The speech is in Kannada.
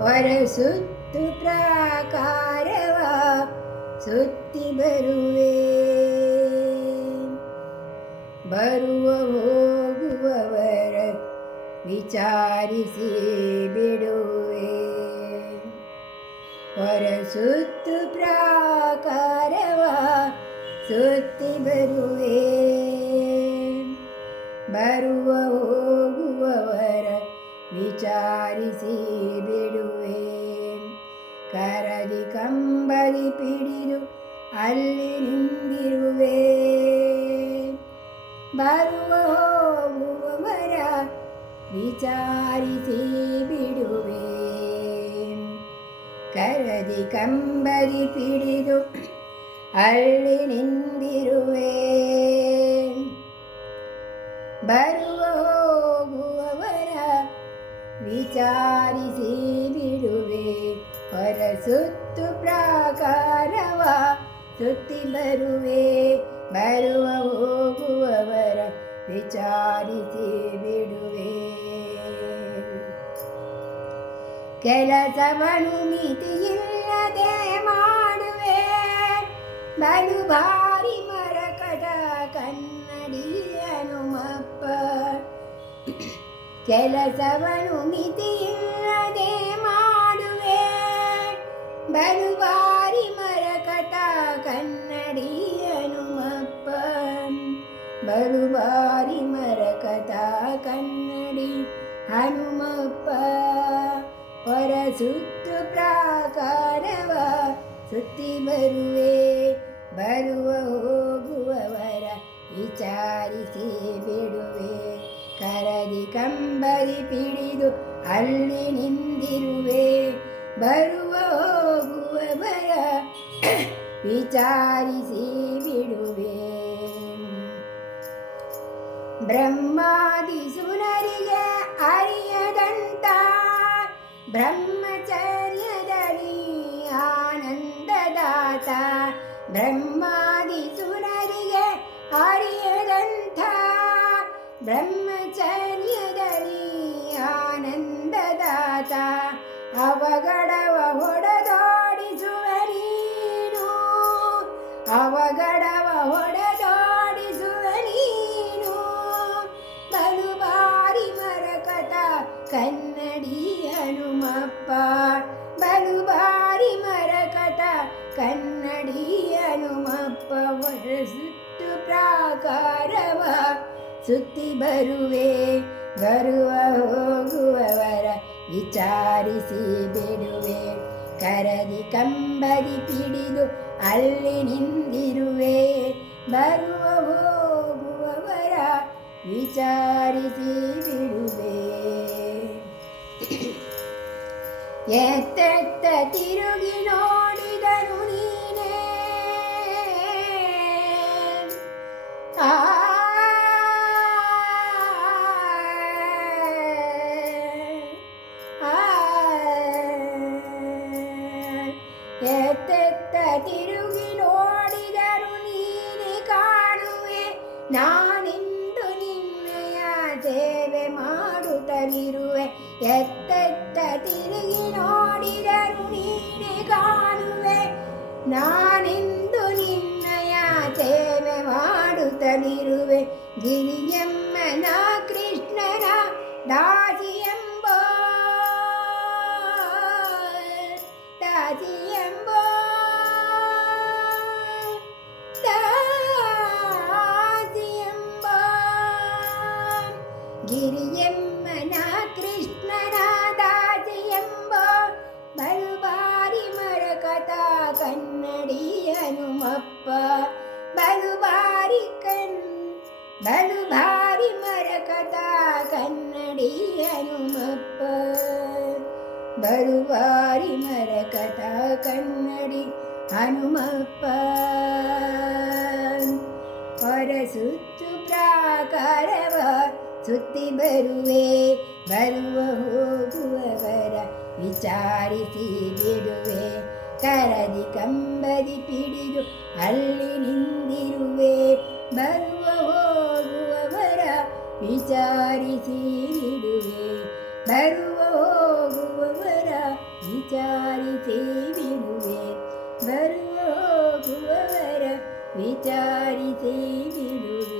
Ora, eu sou tu pra cá. ಸುತ್ತಿ ಬರುವೆ. ಬರುವ ಹೋಗುವವರ ವಿಚಾರಿಸಿ ಬಿಡುವೆ. ಹೊರಸುತ್ತು ಪ್ರಾಕಾರವ ಸುತ್ತಿ ಬರುವೆ. ಬರುವ ಹೋಗುವವರ ವಿಚಾರಿಸಿ ಬಿಡುವೆ. ಕರದಿ ಕಂಬದಿ ಪಿಡಿದು ಅಲ್ಲಿ ನಿಂದಿರುವೆ ಬರುವ ಹೋಗುವವರ ವಿಚಾರಿಸಿ ಬಿಡುವೆ ಕರದಿ ಕಂಬದಿ ಪಿಡಿದು ಅಲ್ಲಿ ನಿಂದಿರುವೆ ಬರುವ ಹೋಗುವವರ ವಿಚಾರಿಸಿ ಬಿಡುವೆ ಹೊರಸುತ್ತು ಪ್ರಾಕಾರವ, ಸುತ್ತಿ ಬರುವೆ ಬರುವ ಹೋಗುವವರ ವಿಚಾರಿಸಿ ಬಿಡುವೆ. ಕೆಲಸವನು ಮಿತಿಯಿಲ್ಲದೆ ಮಾಡುವೆ ಬಲು ಭಾರಿ ಮರಕದ ಕನ್ನಡಿ ಮಪ್ಪ ಕೆಲಸವನು ಮಿತಿಯಿಲ್ಲದೆ ಭಾರಿ ಕಥಾ ಕನ್ನಡಿ ಹನುಮಪ್ಪ. ಹೊರ ಸುತ್ತು ಪ್ರಾಕಾರವ, ಸುತ್ತಿ ಬರುವೆ, ಬರುವ ಹೋಗುವವರ ವಿಚಾರಿಸಿ ಬಿಡುವೆ. ಕರದಿ ಕಂಬದಿ ಪಿಡಿದು ಅಲ್ಲಿ ನಿಂದಿರುವೆ ಬರುವ ಹೋಗುವವರ ವಿಚಾರಿಸಿ ಬ್ರಹ್ಮಾದಿ ಸುನರಿಗೆ ಅರಿಯದಂತ ಬ್ರಹ್ಮಚರ್ಯದಲ್ಲಿ ಆನಂದದಾತ ಬ್ರಹ್ಮಾದಿ ಸುನರಿಗೆ ಅರಿಯದಂಥ ಬ್ರಹ್ಮಚರ್ಯದಲ್ಲಿ ಆನಂದದಾತ ಅವಗಡವ ಹೊಡೆದೋಡಿಸುವ ಕನ್ನಡಿ ಹನುಮಪ್ಪ ಬಲು ಬಾರಿ ಮರಕಟ ಕನ್ನಡಿ ಹನುಮಪ್ಪ ಸುತ್ತು ಪ್ರಾಕಾರವ ಸುತ್ತಿ ಬರುವೆ. ಬರುವ ಹೋಗುವವರ ವಿಚಾರಿಸಿ ಬಿಡುವೆ. ಕರದಿ ಕಂಬದಿ ಪಿಡಿದು ಅಲ್ಲಿ ನಿಂದಿರುವೆ ಬರುವ ಹೋಗುವವರ ವಿಚಾರಿಸಿ ಬಿಡುವೆ. ಎತ್ತೆತ್ತ ತಿರುಗಿ ನೋಡಿದನು ನೀನೇ ಆ ಆ ಎತ್ತೆತ್ತ ತಿರುಗಿ ನೋಡಿದರು ನೀನೆ ಕಾಣುವೆ ನಾನಿಂದು ನಿನ್ನಯ ಸೇವೆ ಮಾಡುತ್ತಲಿರುವೆ ಎತ್ತೆತ್ತ ತಿರುಗಿ ನೋಡಿದರು ನೀನೆ ಕಾಣುವೆ ನಾನಿಂದು ನಿನ್ನಯ ಸೇವೆ ಮಾಡುತ್ತಲಿರುವೆ ಗಿರಿಯಮ್ಮನ ಕೃಷ್ಣನ ದಾಸಿಯೆಂಬ ದಾಸಿಯೆಂಬ ದಾಸಿಯೆಂಬ ಗಿರಿಯಮ್ಮನ ಮರಕಥ ಕನ್ನಡಿ ಹನುಮಪ್ಪ ಬಲು ಬಾರಿ ಕಣ್ ಬಲು ಭಾರಿ ಮರಕಥ ಕನ್ನಡಿ ಹನುಮಪ್ಪ ಬಲು ಬಾರಿ ಮರಕಥ ಕನ್ನಡಿ ಹನುಮಪ್ಪ ಹೊರಸುತ್ತು ಪ್ರಾಕಾರವ ಸುತ್ತಿ ಬರುವೆ ಬರುವ ಹೋಗುವವರ ವಿಚಾರಿಸಿ ಬಿಡುವೆ ಕರದಿ ಕಂಬದಿ ಪಿಡಿದು ಅಲ್ಲಿ ನಿಂದಿರುವೆ. ಬರುವ ಹೋಗುವವರ ವಿಚಾರಿಸಿ ಬಿಡುವೆ. ಬರುವ ಹೋಗುವವರ ವಿಚಾರಿಸಿ ಬಿಡುವೆ. ಬರುವ ಹೋಗುವವರ ವಿಚಾರಿಸಿ ಬಿಡುವೆ.